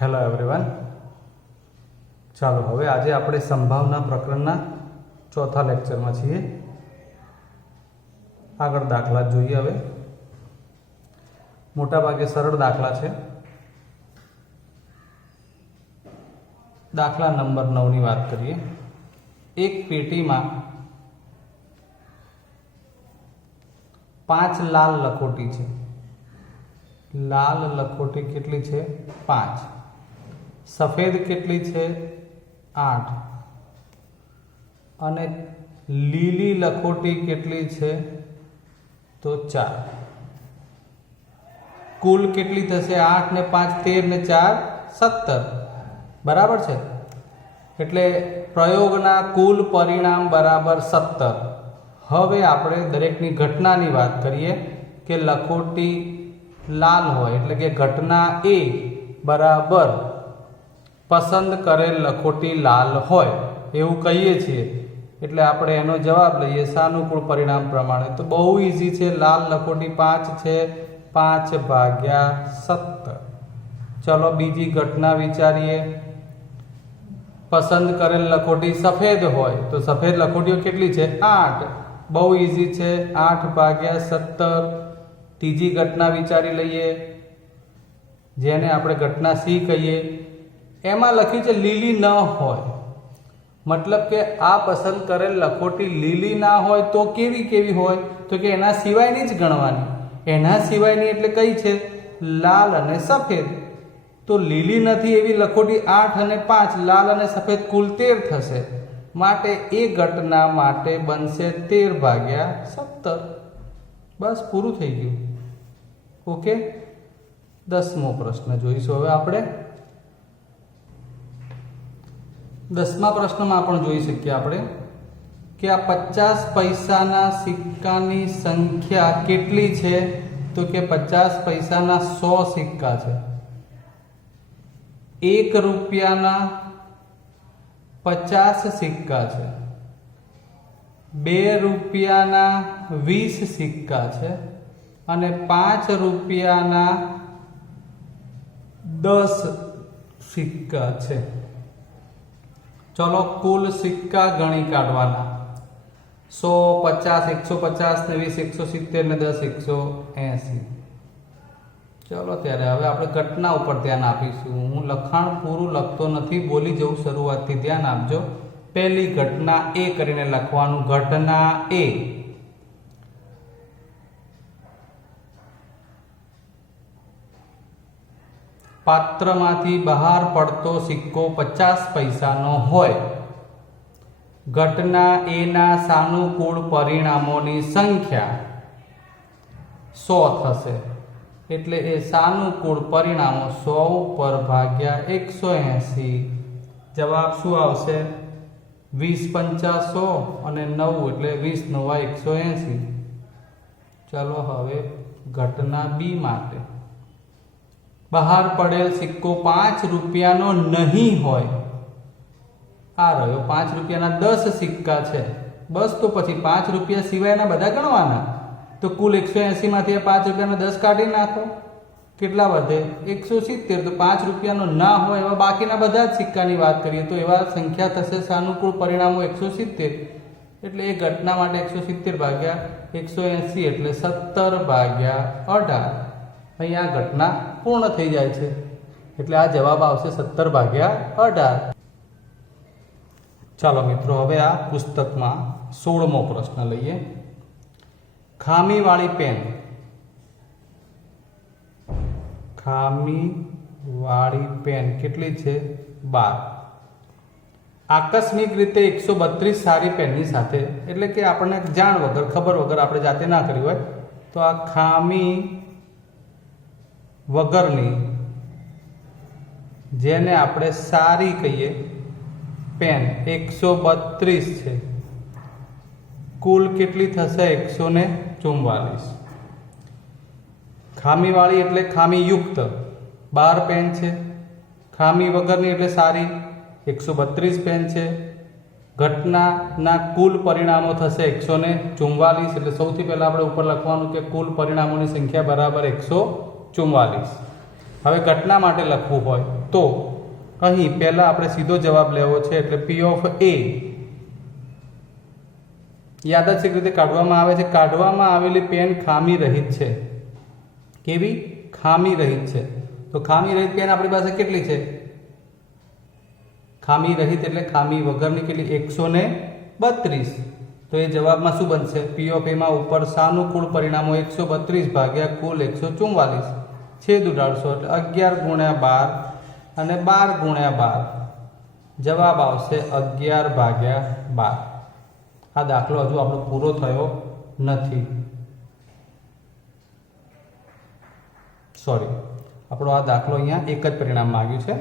Hello everyone, ચાલો હવે આજે આપણે સંભાવના પ્રકરણના ચોથા લેક્ચરમાં છીએ. આગળ દાખલા જોઈએ. હવે મોટાભાગે સરળ દાખલા છે. દાખલા નંબર 9ની વાત કરીએ. એક પેટીમાં 5 લાલ લખોટી છે. લાલ લખોટી કેટલી છે? 5. સફેદ કેટલી છે? 8. અને લીલી લખોટી કેટલી છે? તો 4. કુલ કેટલી થશે? 8 ને 5 13 ને 4 17. બરાબર છે. એટલે પ્રયોગના કુલ પરિણામ બરાબર 17. હવે આપણે દરેકની ઘટનાની વાત કરીએ કે લખોટી લાલ હોય એટલે કે ઘટના એ બરાબર પસંદ કરેલ લખોટી લાલ હોય એવું કહીએ છીએ. એટલે આપણે એનો જવાબ લઈએ સાનુકૂળ પરિણામ પ્રમાણે. તો બહુ ઇઝી છે. લાલ લખોટી 5 છે, 5 ભાગ્યા 17. ચલો બીજી ઘટના વિચારીએ. પસંદ કરેલ લખોટી સફેદ હોય તો સફેદ લખોટીઓ કેટલી છે? 8. બહુ ઇઝી છે. 8 ભાગ્યા 17. ત્રીજી ઘટના વિચારી લઈએ, જેને આપણે ઘટના સી કહીએ. એમાં લખ્યું છે લીલી ન હોય, મતલબ કે આ પસંદ કરેલ લખોટી લીલી ના હોય તો કેવી હોય? તો કે એના સિવાયની જ ગણવાની. એના સિવાયની એટલે કઈ છે? લાલ અને સફેદ. તો લીલી નથી એવી લખોટી 8 અને 5, લાલ અને સફેદ કુલ 13 થશે. માટે એ ઘટના માટે બનશે 13 ભાગ્યા 17. બસ પૂરું થઈ ગયું. ઓકે. 10મો પ્રશ્ન જોઈશું હવે આપણે. 10મા પ્રશ્નમાં પણ જોઈ શકીએ આપણે કે આ 50 પૈસાના સિક્કાની સંખ્યા કેટલી છે? તો કે 50 પૈસાના 100 સિક્કા છે. 1 રૂપિયાના 50 સિક્કા છે. 2 રૂપિયાના 20 સિક્કા છે. અને 5 રૂપિયાના 10 સિક્કા છે. ચલો કુલ સિક્કા ગણી કાઢવાના. 100 50 150 ને 20 170 ને 10 180. ચલો ત્યારે હવે આપણે ઘટના ઉપર ધ્યાન આપીશું. હું લખાણ પૂરું લખતો નથી, બોલી જવું શરૂઆતથી. ધ્યાન આપજો. પહેલી ઘટના એ કરીને લખવાનું. ઘટના એ. પાત્રમાંથી બહાર પડતો સિક્કો 50 પૈસાનો હોય. ઘટના એના સાનુકૂળ પરિણામોની સંખ્યા 100 થશે. એટલે એ સાનુકૂળ પરિણામો 100 ઉપર ભાગ્યા 180. જવાબ શું આવશે? 20 × 5 100 અને 9 એટલે 20 × 9 180. ચલો હવે ઘટના બી માટે. બહાર પડેલ સિક્કો 5 રૂપિયાનો નહીં હોય. આ રહ્યો 5 રૂપિયાના 10 સિક્કા છે. બસ તો પછી 5 રૂપિયા સિવાયના બધા ગણવાના. તો કુલ 180 માંથી 5 રૂપિયાના 10 કાઢી નાખો. કેટલા વધે? 170. તો 5 રૂપિયાનો ના હોય એવા બાકીના બધા જ સિક્કાની વાત કરીએ તો એવા સંખ્યા થશે સાનુકૂળ પરિણામો 170. એટલે એ ઘટના માટે 170 ભાગ્યા 180 એટલે 17 ભાગ્યા 18. અહીંયા ઘટના પૂર્ણ થઈ જાય છે. એટલે આ જવાબ આવશે 17 ભાગ્યા 18. ચાલો મિત્રો હવે આ પુસ્તકમાં 16મો પ્રશ્ન લઈએ. ખામીવાળી પેન. ખામીવાળી પેન કેટલી છે? 12. આકસ્મિક રીતે 132 સારી પેનની સાથે, એટલે કે આપણને જાણ વગર ખબર વગર આપણે જાતે ના કરી હોય તો આ ખામી વગરની, જેને આપણે સારી કહીએ, પેન 132 છે. કુલ કેટલી થશે? 144. ખામીવાળી એટલે ખામીયુક્ત 12 પેન છે. ખામી વગરની એટલે સારી 132 પેન છે. ઘટનાના કુલ પરિણામો થશે 144. એટલે સૌથી પહેલા આપણે ઉપર લખવાનું કે કુલ પરિણામોની સંખ્યા બરાબર 144. હવે ઘટના માટે લખવું હોય તો અહીં પહેલા આપણે સીધો જવાબ લેવો છે, એટલે પી ઓફ એ યાદચ્છિક રીતે કાઢવામાં આવે છે. કાઢવામાં આવેલી પેન ખામી રહિત છે. કેવી? ખામી રહિત છે. તો ખામી રહિત પેન આપણી પાસે કેટલી છે? ખામી રહિત એટલે ખામી વગરની કેટલી? 132. તો એ જવાબમાં શું બનશે? પી ઓફ એમાં ઉપર સાનુકૂળ પરિણામો 132 ભાગ્યા કુલ 144 છેદ ઉડાડશો એટલે 11 ગુણ્યા 12 અને 12 ગુણ્યા 12 જવાબ આવશે 11 ભાગ્યા 12. આ દાખલો હજુ આપણો પૂરો થયો નથી. સોરી, આપણો આ દાખલો અહીંયા એક જ પરિણામ માંગ્યું છે.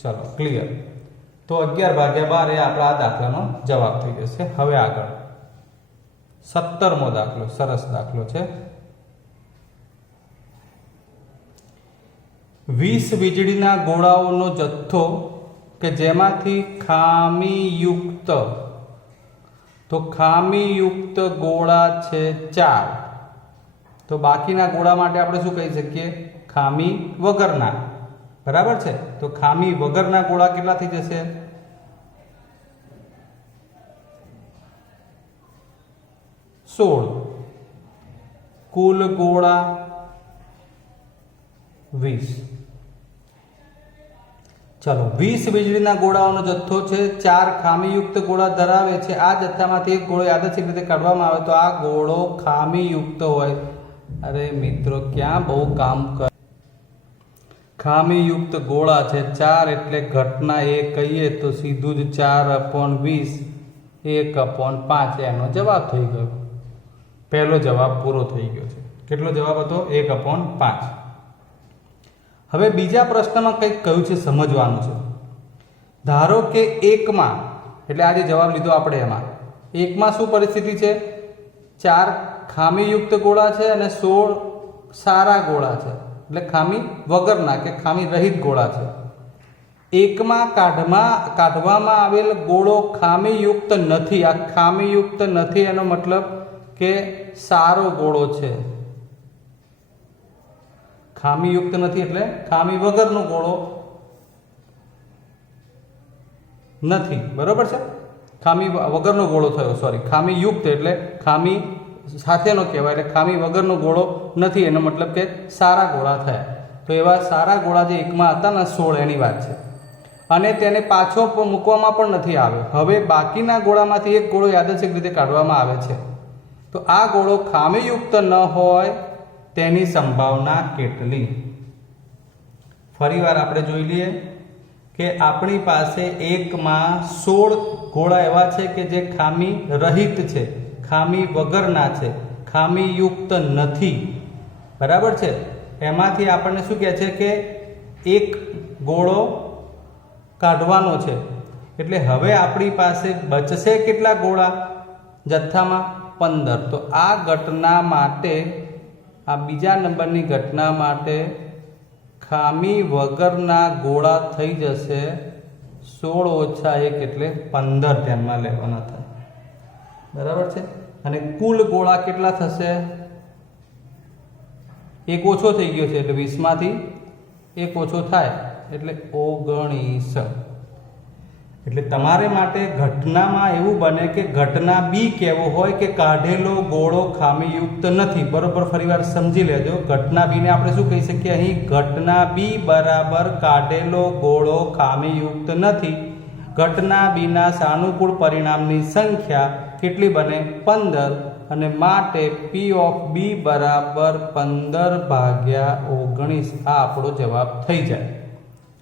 ચલો ક્લિયર. તો 11 ભાગ્યા 12 એ આપણા આ દાખલાનો જવાબ થઈ જશે. હવે આગળ 17મો દાખલો, સરસ દાખલો છે. 20 વીજળીના ગોળાઓનો જથ્થો કે જેમાંથી ખામીયુક્ત, તો ખામીયુક્ત ગોળા છે 4, તો બાકીના ગોળા માટે આપણે શું કહી શકીએ? ખામી વગરના. બરાબર છે. તો ખામી વગરના ગોળા કેટલા થઈ જશે? 16. કુલ ગોળા 20. ચલો, 20 વીજળીના ગોળાઓનો જથ્થો છે, 4 ખામીયુક્ત ગોળા ધરાવે છે. આ જથ્થામાંથી એક ગોળો યાદચ્છિક રીતે કાઢવામાં આવે તો આ ગોળો ખામીયુક્ત હોય. અરે મિત્રો, ક્યાં બહુ કામ કરે. ખામીયુક્ત ગોળા છે 4 એટલે ઘટના એ કહીએ તો સીધું જ 4/20 1/5 એનો જવાબ થઈ ગયો. પહેલો જવાબ પૂરો થઈ ગયો છે. કેટલો જવાબ હતો? 1/5. હવે બીજા પ્રશ્નમાં કંઈક કહ્યું છે, સમજવાનું છે. ધારો કે એકમાં, એટલે આ જે જવાબ લીધો આપણે એમાં, એકમાં શું પરિસ્થિતિ છે? 4 ખામીયુક્ત ગોળા છે અને 16 સારા ગોળા છે, એટલે ખામી વગરના કે ખામી રહિત ગોળા છે. એકમાં કાઢવામાં આવેલ ગોળો ખામીયુક્ત નથી. આ ખામીયુક્ત નથી એનો મતલબ કે સારો ગોળો છે. ખામીયુક્ત નથી એટલે ખામી વગરનો ગોળો નથી. બરોબર છે. ખામી વગરનો ગોળો થયો, સોરી, ખામીયુક્ત એટલે ખામી સાથેનો કહેવાય, એટલે ખામી વગરનો ગોળો નથી એનો મતલબ કે સારા ગોળા થયા. તો એવા સારા ગોળા જે એકમાં હતા ને 16 એની વાત છે, અને તેને પાછો મૂકવામાં પણ નથી આવ્યો. હવે બાકીના ગોળામાંથી એક ગોળો યાદચ્છિક રીતે કાઢવામાં આવે છે. તો આ ગોળો ખામીયુક્ત ન હોય તેની સંભાવના કેટલી? ફરીવાર આપણે જોઈ લઈએ કે આપણી પાસે એકમાં 16 ગોળા એવા છે કે જે ખામી રહિત છે, ખામી વગરના છે, ખામીયુક્ત નથી. બરાબર છે. એમાંથી આપણને શું કહે છે કે એક ગોળો કાઢવાનો છે. એટલે હવે આપણી પાસે બચશે કેટલા ગોળા જથ્થામાં? 15. તો આ ઘટના માટે, આ બીજા નંબરની ઘટના માટે ખામી વગરના ગોળા થઈ જશે 16 - 1 એટલે 15 ધ્યાનમાં લેવાના થાય. બરાબર છે. અને કુલ ગોળા કેટલા થશે? એક ઓછો થઈ ગયો છે એટલે 20 માંથી એક ઓછો થાય એટલે 19. એટલે તમારે માટે ઘટનામાં એવું બને કે ઘટના બી કેવો હોય કે કાઢેલો ગોળો ખામીયુક્ત નથી. બરોબર, ફરીવાર સમજી લેજો. ઘટના બીને આપણે શું કહી શકીએ? અહીં ઘટના બી બરાબર કાઢેલો ગોળો ખામીયુક્ત નથી. ઘટના બીના સાનુકૂળ પરિણામની સંખ્યા કેટલી બને? 15. અને માટે પી ઓફ બી બરાબર 15/19 આ આપણો જવાબ થઈ જાય.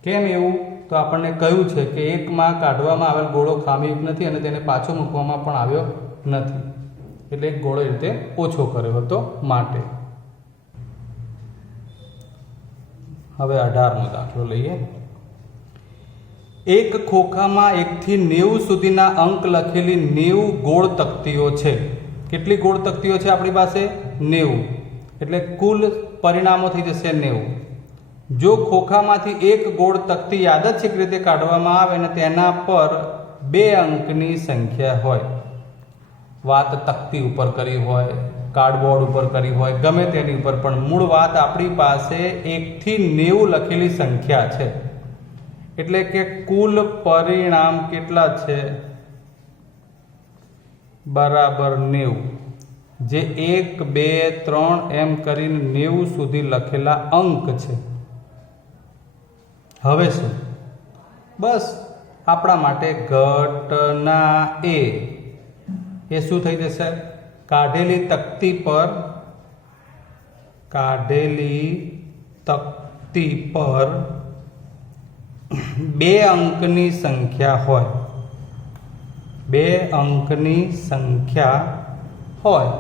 કેમ એવું? તો આપણને કહ્યું છે કે એકમાં કાઢવામાં આવેલ ગોળો ખામીયુક્ત નથી અને તેને પાછો મૂકવામાં પણ આવ્યો નથી, એટલે એક ગોળો એ રીતે ઓછો કર્યો હતો માટે. હવે 18મો દાખલો લઈએ. એક ખોખામાં 1 થી 90 સુધીના અંક લખેલી 90 ગોળ તકતીઓ છે. કેટલી ગોળ તકતીઓ છે આપણી પાસે? 90. એટલે કુલ પરિણામો થઈ જશે 90. જો ખોખામાંથી એક ગોળ તકતી યાદચ્છિક રીતે કાઢવામાં આવે અને તેના પર 2 અંકની સંખ્યા હોય, વાત તકતી ઉપર કરી હોય, કાર્ડબોર્ડ ઉપર કરી હોય, ગમે તેની ઉપર, પણ મૂળ વાત આપણી પાસે 1 થી 90 લખેલી સંખ્યા છે. એટલે કે કુલ પરિણામ કેટલા છે બરાબર 90, જે 1 2 3 એમ કરીને 90 સુધી લખેલા અંક છે. હવે શું? બસ આપણા માટે ઘટના એ શું થઈ જશે? કાઢેલી તકતી પર 2 અંકની સંખ્યા હોય, 2 અંકની સંખ્યા હોય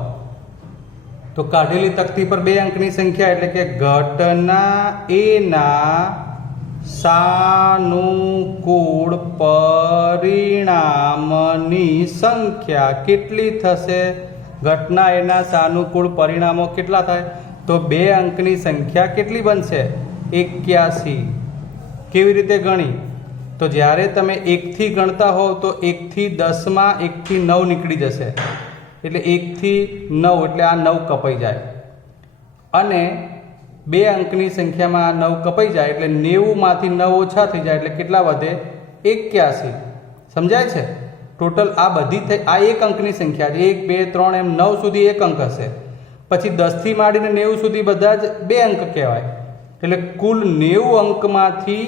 તો કાઢેલી તકતી પર 2 અંકની સંખ્યા એટલે કે ઘટના એના સાનુકૂળ પરિણામની સંખ્યા કેટલી થશે? ઘટના એના સાનુકૂળ પરિણામો કેટલા થાય? તો 2 અંકની સંખ્યા કેટલી બનશે? 81. કેવી રીતે ગણી? તો જ્યારે તમે 1 થી ગણતા હોવ તો 1 થી 10 માં 1 થી 9 નીકળી જશે, એટલે 1 થી 9 એટલે આ 9 કપાઈ જાય, અને 2 અંકની સંખ્યામાં 9 કપાઈ જાય એટલે 90 માંથી 9 ઓછા થઈ જાય એટલે કેટલા વધે? 81. સમજાય છે? ટોટલ આ બધી આ 1 અંકની સંખ્યા છે. 1 2 3 એમ 9 સુધી 1 અંક હશે, પછી 10 થી માંડીને 90 સુધી બધા જ 2 અંક કહેવાય. એટલે કુલ 90 અંકમાંથી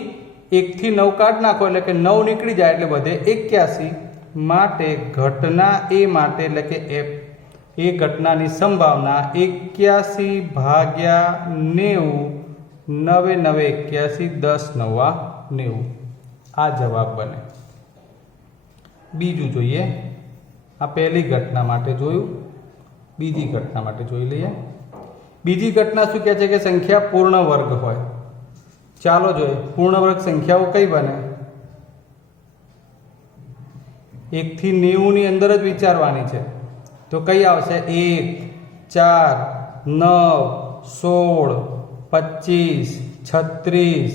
1 થી 9 કાઢ નાખો એટલે કે 9 નીકળી જાય એટલે વધે 81. માટે ઘટના એ માટે એટલે કે એ ઘટનાની સંભાવના 81 ભાગ્યા 90, 9 9 81, 10 9 90. આ જવાબ બને. બીજું જોઈએ. આ પહેલી ઘટના માટે જોયું, બીજી ઘટના માટે જોઈ લઈએ. બીજી ઘટના શું કહે છે કે સંખ્યા પૂર્ણ વર્ગ હોય. ચાલો જોઈએ પૂર્ણ વર્ગ સંખ્યાઓ કઈ બને. 1 થી 90 ની અંદર જ વિચારવાની છે. તો કઈ આવશે? 1 4 9 16 25 36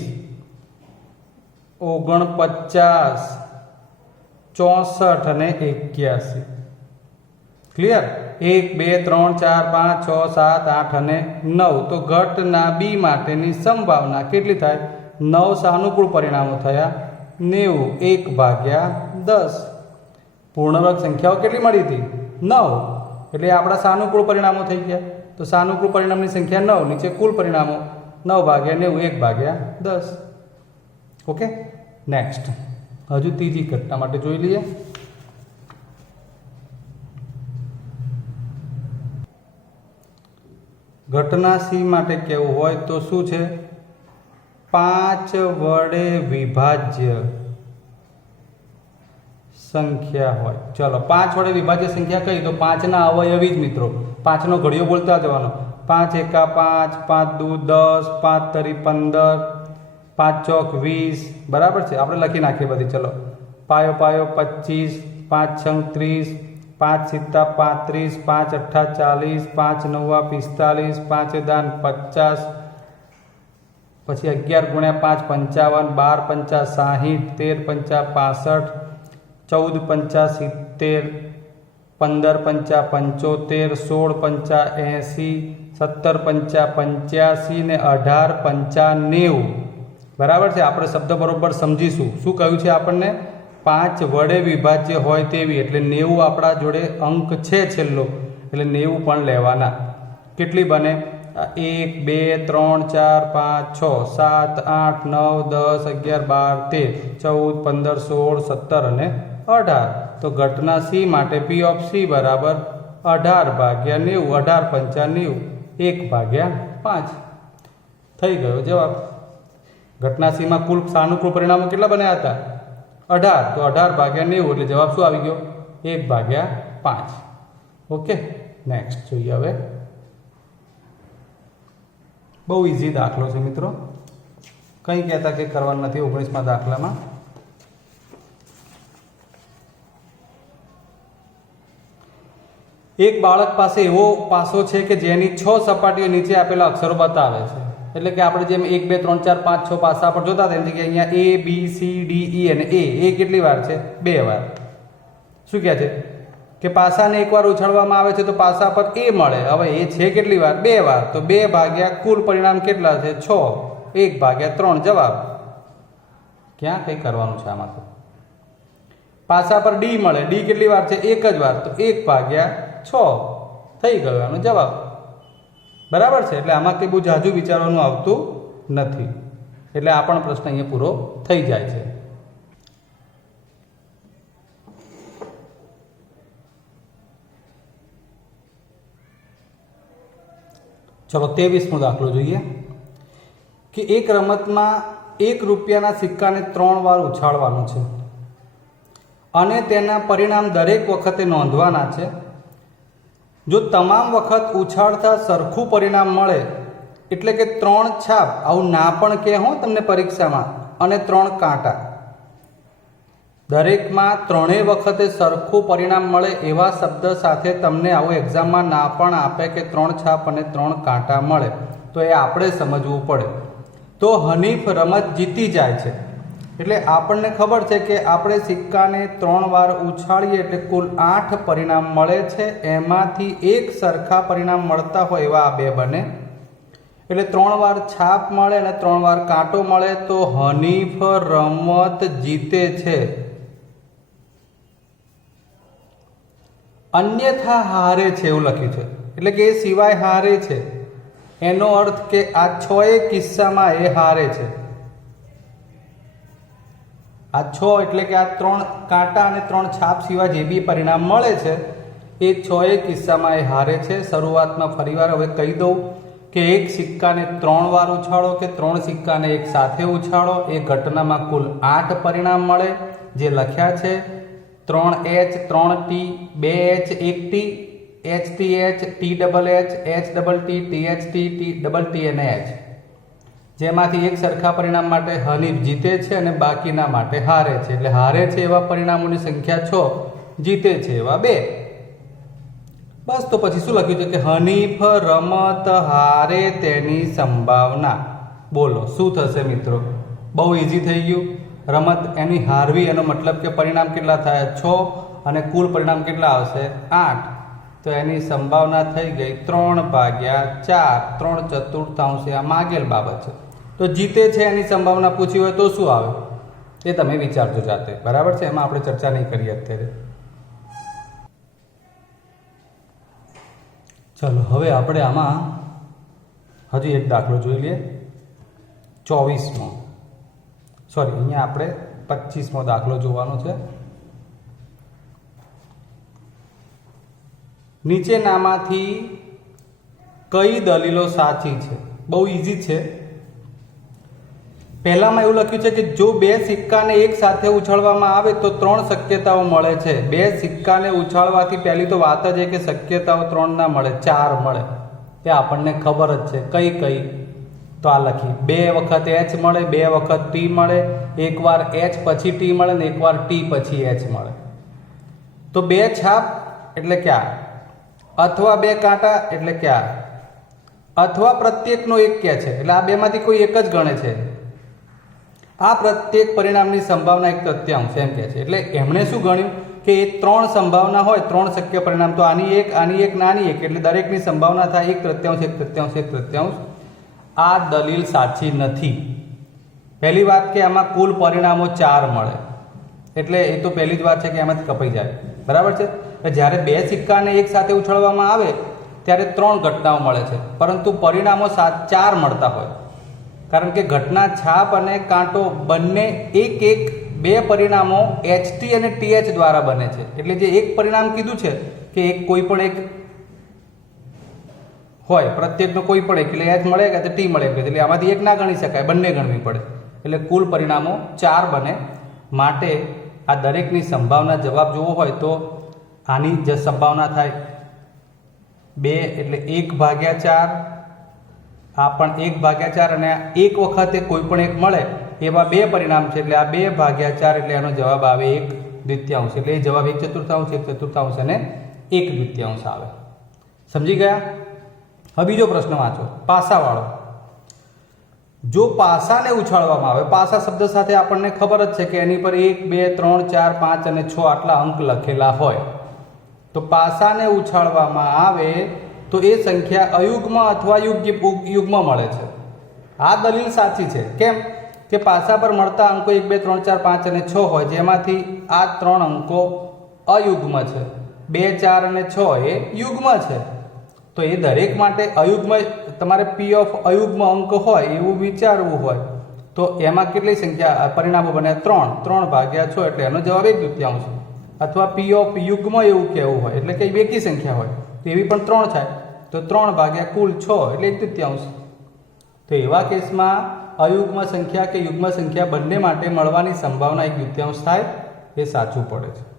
49 64 અને 81. ક્લિયર? 1 2 3 4 5 6 7 8 અને 9. તો ઘટના બી માટેની સંભાવના કેટલી થાય? 9 સાનુકૂળ પરિણામો થયા 90, 1 ભાગ્યા 10. પૂર્ણવર્ગ સંખ્યાઓ કેટલી મળી હતી? 9. એટલે આપણા સાનુકૂળ પરિણામો થઈ ગયા. તો સાનુકૂળ પરિણામની સંખ્યા 9, નીચે કુલ પરિણામો 9 ભાગ્યા 90, 1 ભાગ્યા 10. Okay, next. હજુ ત્રીજી ઘટના માટે જોઈ લઈએ. ઘટના સી માટે કેવું હોય તો શું છે? 5 વડે વિભાજ્ય સંખ્યા હોય. ચલો 5 વડે વિભાજ્ય સંખ્યા કઈ? તો 5 ના અવયવી જ મિત્રો. 5 નો ઘડિયો બોલતા જવાનો. 5 એકા 5, 5 દુ 10, 5 તરી 15, 5 ચોક 20. બરાબર છે? આપણે લખી નાખીએ બધી. ચલો પાયો પાયો 25, 5 છંગ 30, 5 સિત્તા 35, 5 અઠ્ઠા 40, 5 નવ્વા 45, 5 દાન 50, પછી 11 ગુણ્યા 5 55, 12 પંચા 60, 13 પંચા 65, 14 પંચા 70, 15 પંચા 75, 16 પંચા 80, 17 પંચા 85 ને 18 પંચા 90. બરાબર છે? આપણે શબ્દ બરોબર સમજીશું. શું કહ્યું છે આપણને? 5 વડે વિભાજ્ય હોય તેવી, એટલે 90 આપણા જોડે અંક છે છેલ્લો, એટલે 90 પણ લેવાના. કેટલી બને? 1 2 3 4 5 6 7 8 9 10 11 12 13 14 15 16 17 અને 18. તો ઘટના સી માટે પી ઓફ સી બરાબર 18 ભાગ્યા 90, 18 પંચા 90, 1 ભાગ્યા 5 થઈ ગયો જવાબ. ઘટના સી માં કુલ સાનુકૂળ પરિણામો કેટલા બન્યા હતા? 18. તો 18 ભાગ્યા 90 એટલે જવાબ શું આવી ગયો? 1 ભાગ્યા 5. ઓકે, નેક્સ્ટ જોઈએ હવે. બહુ ઇઝી દાખલો છે મિત્રો, કંઈ કહેતા કે કરવાનું નથી. 19મા દાખલામાં એક બાળક પાસે એવો પાસો છે કે જેની 6 સપાટીઓ નીચે આપેલા અક્ષરો બતાવે છે. એટલે કે આપણે જેમ 1 2 3 4 5 6 પાસા પર જોતા તેમ કે અહીંયા A B C D E અને A કેટલી વાર છે? 2 વાર. શું કહે છે કે પાસાને એકવાર ઉછાળવામાં આવે છે તો પાસા પર A મળે. હવે એ છે કેટલી વાર? 2 વાર. તો 2 ભાગ્યા કુલ પરિણામ કેટલા છે? 6, 1 ભાગ્યા 3 જવાબ. ક્યાં કંઈ કરવાનું છે આમાં? તો પાસા પર ડી મળે. ડી કેટલી વાર છે? એક જ વાર. તો 1/6 થઈ ગયો એનો જવાબ. બરાબર છે. એટલે આમાં કંઈ બહુ જાજુ વિચારવાનું આવતું નથી. એટલે આ પણ પ્રશ્ન અહીંયા પૂરો થઈ જાય છે. ચલો 23મો દાખલો જોઈએ કે એક રમતમાં 1 રૂપિયાના સિક્કાને 3 વાર ઉછાળવાનો છે અને તેના પરિણામ દરેક વખતે નોંધવાના છે. જો તમામ વખત ઉછાળતા સરખું પરિણામ મળે, એટલે કે 3 છાપ, આવું ના પણ કહે હો તમને પરીક્ષામાં, અને 3 કાંટા, દરેકમાં 3 વખતે સરખું પરિણામ મળે એવા શબ્દ સાથે તમને આવું એક્ઝામમાં ના પણ આપે કે 3 છાપ અને 3 કાંટા મળે, તો એ આપણે સમજવું પડે. તો હનીફ રમત જીતી જાય છે. એટલે આપણને ખબર છે કે આપણે સિક્કાને 3 વાર ઉછાળીએ એટલે કુલ 8 પરિણામ મળે છે. એમાંથી એક સરખા પરિણામ મળતા હોય એવા આ બે બને. એટલે 3 વાર છાપ મળે અને 3 વાર કાંટો મળે તો હનીફ રમત જીતે છે. અન્યથા હારે છે એવું લખ્યું છે. એટલે કે એ સિવાય હારે છે. એનો અર્થ કે આ 6 કિસ્સામાં એ હારે છે. આ 6 એટલે કે આ 3 કાંટા અને 3 છાપ સિવાય જે બી પરિણામ મળે છે એ 6 કિસ્સામાં એ હારે છે. શરૂઆતમાં ફરીવાર હવે કહી દઉં કે એક સિક્કાને 3 વાર ઉછાળો કે 3 સિક્કાને એક સાથે ઉછાળો, એ ઘટનામાં કુલ 8 પરિણામ મળે જે લખ્યા છે. 3H 3T 2H 1T HTH THH HTT THT TTT અને H, જેમાંથી એક સરખા પરિણામ માટે હનીફ જીતે છે અને બાકીના માટે હારે છે. એટલે હારે છે એવા પરિણામોની સંખ્યા 6, જીતે છે એવા 2. બસ. તો પછી શું લખ્યું છે કે હનીફ રમત હારે તેની સંભાવના. બોલો શું થશે મિત્રો? બહુ ઇઝી થઈ ગયું. રમત એની હારવી એનો મતલબ કે પરિણામ કેટલા થાય? 6 અને કુલ પરિણામ કેટલા આવશે? 8. તો એની સંભાવના થઈ ગઈ 3/4, 3/4. આ માગેલ બાબત છે. તો જીતે છે એની સંભાવના પૂછી હોય તો શું આવે એ તમે વિચારજો જાતે. બરાબર છે. એમાં આપણે ચર્ચા નહીં કરીએ અત્યારે. ચલો હવે આપણે આમાં હજી એક દાખલો જોઈ લઈએ. 24મો, સોરી અહીંયા આપણે 25મો દાખલો જોવાનો છે. નીચેનામાંથી કઈ દલીલો સાચી છે? બહુ ઇઝી છે. પહેલામાં એવું લખ્યું છે કે જો 2 સિક્કાને એક સાથે ઉછાળવામાં આવે તો 3 શક્યતાઓ મળે છે. 2 સિક્કાને ઉછાળવાથી પહેલી તો વાત જ એ કે શક્યતાઓ 3 ના મળે, 4 મળે. તે આપણને ખબર જ છે. કઈ કઈ? તો આ લખી 2 વખત H મળે, 2 વખત T મળે, એકવાર H પછી T મળે ને એકવાર T પછી H મળે. તો 2 છાપ એટલે ક્યાં? અથવા 2 કાંટા એટલે ક્યાં? અથવા પ્રત્યેકનો એક કે છે. એટલે આ બેમાંથી કોઈ એક જ ગણે છે. આ પ્રત્યેક પરિણામની સંભાવના 1/3 એમ કે છે. એટલે એમણે શું ગણ્યું કે એ 3 સંભાવના હોય, 3 શક્ય પરિણામ, તો આની એક, આની એક, નાની એક, એટલે દરેકની સંભાવના થાય 1/3 1/3 1/3. આ દલીલ સાચી નથી. પહેલી વાત કે આમાં કુલ પરિણામો 4 મળે, એટલે એ તો પહેલી જ વાત છે કે એમાંથી કપાઈ જાય. બરાબર છે. જ્યારે 2 સિક્કાને એક સાથે ઉછાળવામાં આવે ત્યારે 3 ઘટનાઓ મળે છે, પરંતુ પરિણામો 4 મળતા હોય. કારણ કે ઘટના છાપ અને કાંટો બંને એક 2 પરિણામો HT અને TH દ્વારા બને છે. એટલે જે એક પરિણામ કીધું છે કે એક કોઈ પણ એક હોય, પ્રત્યેકનો કોઈ પણ એક, એટલે H મળે કે T મળે, એટલે આમાંથી એક ના ગણી શકાય, બંને ગણવી પડે. એટલે કુલ પરિણામો 4 બને. માટે આ દરેકની સંભાવના જવાબ જોવો હોય તો આની જે સંભાવના થાય 2 એટલે 1/4, આ પણ 1/4, અને એક વખતે કોઈ પણ એક મળે એવા 2 પરિણામ છે. એટલે આ 2/4 એટલે એનો જવાબ આવે 1/2. એટલે એ જવાબ 1/4, 1/4 અને 1/2 આવે. સમજી ગયા? હવે બીજો પ્રશ્ન વાંચો, પાસાવાળો. જો પાસાને ઉછાળવામાં આવે, પાસા શબ્દ સાથે આપણને ખબર જ છે કે એની પર 1 2 3 4 5 અને 6 આટલા અંક લખેલા હોય. તો પાસાને ઉછાળવામાં આવે તો એ સંખ્યા અયુગ્મ અથવા યુગ્મ મળે છે. આ દલીલ સાચી છે. કેમ કે પાસા પર મળતા અંકો 1 2 3 4 5 અને 6 હોય, જેમાંથી આ 3 અંકો અયુગ્મ છે, 2 4 અને 6 એ યુગ્મ છે. તો એ દરેક માટે અયુગ્મ તમારે પી ઓફ અયુગ્મ અંક હોય એવું વિચારવું હોય તો એમાં કેટલી સંખ્યા પરિણામો બને? 3. 3 ભાગ્યા 6 એટલે એનો જવાબ 1/3. અથવા પી ઓફ યુગ્મ એવું કહેવું હોય એટલે કે બેકી સંખ્યા હોય તો એવી પણ 3 થાય તો 3 ભાગ્યા કુલ 6 એટલે 1/3. તો એવા કેસમાં અયુગ્મ સંખ્યા કે યુગ્મ સંખ્યા બંને માટે મળવાની સંભાવના 1/3 થાય એ સાચું પડે છે.